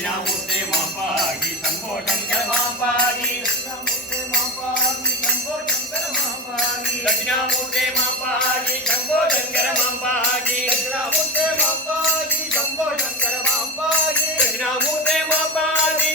Dakshinamurti Mahapali, Jambo Jankara Mahapali, Dakshinamurti Mahapali, Jambo Jankara Mahapali, Dakshinamurti Mahapali, Jambo Jankara Mahapali, Dakshinamurti Mahapali.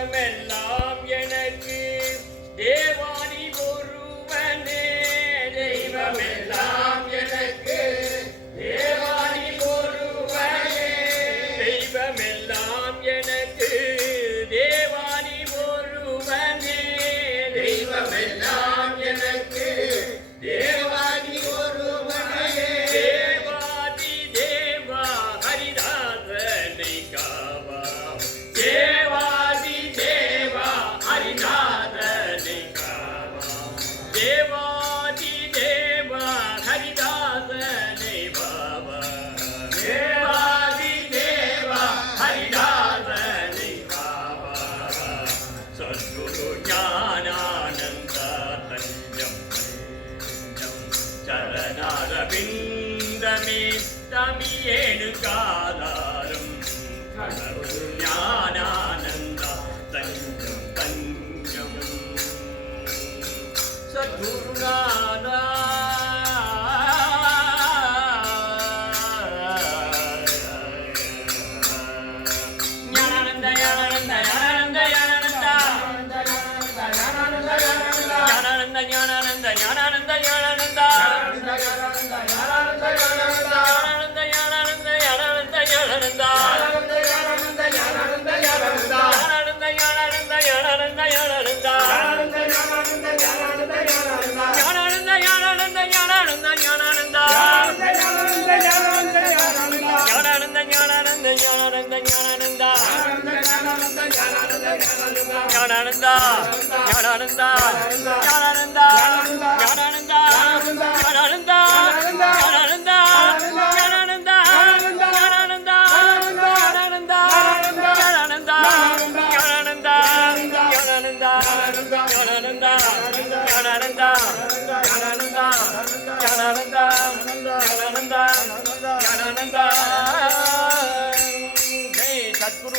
உலகமெல்லாம் எனக்கு தேவான் ചരണരവിന്ദമേ തമിയേണു കാലാരം ജ്ഞാനാനന്ദ തഞ്ചം തഞ്ചം സദ്ഗുരുനാഥ ஞானானந்தா ஞானானந்தா ஞானானந்தா ஞானானந்தா ஞானானந்தா ஞானானந்தா ஞானானந்தா ஞானானந்தா ஞானானந்தா ஞானானந்தா ஞானானந்தா ஞானானந்தா ஞானானந்தா ஞானானந்தா ஞானானந்தா ஞானானந்தா ஞானானந்தா ஞானானந்தா